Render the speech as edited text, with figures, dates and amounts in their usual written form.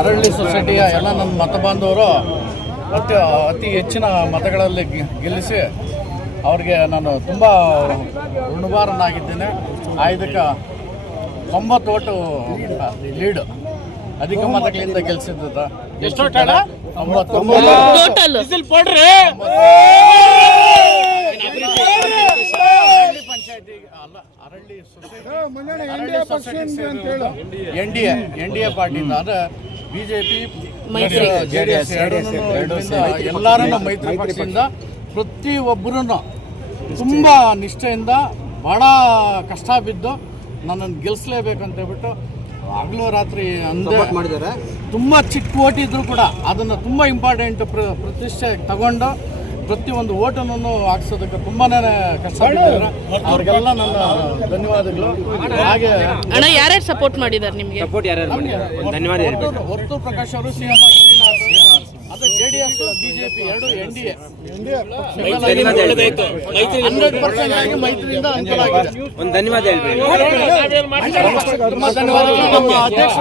ಅರಳ್ಳಿ ಸೊಸೈಟಿಯ ಎಲ್ಲ ನನ್ನ ಮತ ಬಾಂಧವರು ಅತಿ ಹೆಚ್ಚಿನ ಮತಗಳಲ್ಲಿ ಗೆಲ್ಲಿಸಿ ಅವ್ರಿಗೆ ನಾನು ತುಂಬ ಋಣಭಾರನಾಗಿದ್ದೇನೆ. ಇದಕ್ಕೆ 90 ಓಟು ಲೀಡು ಅಧಿಕ ಮತಗಳಿಂದ ಗೆಲ್ಲಿಸಿದ್ದ. ಎಷ್ಟು ಎನ್ ಡಿ ಎ ಪಾರ್ಟಿಯಿಂದ ಅಂದ್ರೆ ಬಿಜೆಪಿ JDS ಎಲ್ಲರೂ ಮೈತ್ರಿ ಪಕ್ಷದಿಂದ ಪ್ರತಿಯೊಬ್ಬರೂ ತುಂಬ ನಿಷ್ಠೆಯಿಂದ ಭಾಳ ಕಷ್ಟ ಬಿದ್ದು ನನ್ನನ್ನು ಗೆಲ್ಲಿಸಲೇಬೇಕಂತ ಹೇಳ್ಬಿಟ್ಟು ಹಗಲು ರಾತ್ರಿ ಮಾಡಿದ್ದಾರೆ. ತುಂಬ ಚಿಕ್ಕ ಓಟ್ ಇದ್ರೂ ಕೂಡ ಅದನ್ನು ತುಂಬ ಇಂಪಾರ್ಟೆಂಟ್ ಪ್ರತಿಷ್ಠೆ ತಗೊಂಡು ಪ್ರತಿಯೊಂದು ಓಟನ್ನು ಹಾಕ್ಸೋದಕ್ಕೆ ತುಂಬಾನೇ ಕಷ್ಟಪಟ್ಟಿದ್ದಾರೆ. ಅವ್ರಿಗೆಲ್ಲ ನನ್ನ ಧನ್ಯವಾದಗಳು. ಹಾಗೆ ಅಣ್ಣ ಯಾರ್ಯಾರು ಸಪೋರ್ಟ್ ಮಾಡಿದ್ದಾರೆ ನಿಮಗೆ? ಹೊರತು ಪ್ರಕಾಶ್ ಅವರು, CM ಶ್ರೀನಿವಾಸ್, ಅದು JDS ಬಿಜೆಪಿ ಎರಡು NDA 100% ಆಗಿ ಮೈತ್ರಿಯಿಂದ ಅನುಕೂಲ ಆಗಿದೆ. ಒಂದು ಧನ್ಯವಾದ ಹೇಳ್ಬೇಕು. ತುಂಬ ಧನ್ಯವಾದಗಳು ನಮ್ಮ ಅಧ್ಯಕ್ಷ